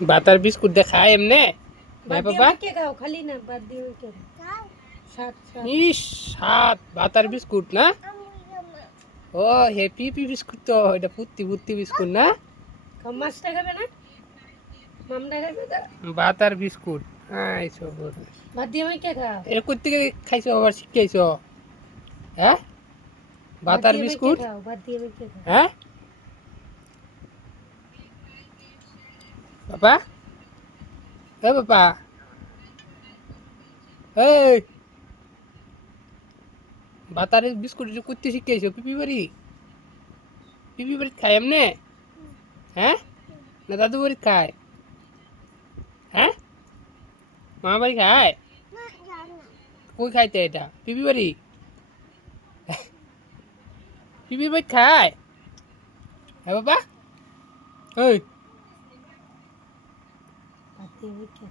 বাতার biscuit দিয়ে খায় এমনে ভাই বাবা কে খাও খালি না বাদ দিয়ে কে খাও সাত সাত ইস সাত বাতার বিস্কুট না ও হ্যাপি বিস্কুট তো এটা পুত্তি পুত্তি বিস্কুট না মাছটা খাবে না মামটা খাবে না বাতার বিস্কুট আইছো বাদ দিয়ে কে খাও এর কই থেকে খাইছো আবার শিখাইছো হ্যাঁ বাতার বিস্কুট বাদ দিয়ে কে খাও হ্যাঁ বাবা এ বাবা এই বাতারের বিস্কুট করতে শিখাইছো পিপি বাড়ি খায় এমনে হ্যাঁ না দাদু বাড়ি খায় হ্যাঁ মামা বাড়ি খায় কই খাইতে এটা পিপি বাড়ি পিপি বাড়ি খায় হ্যাঁ বাবা এই বাদ দিয়ে কে খাও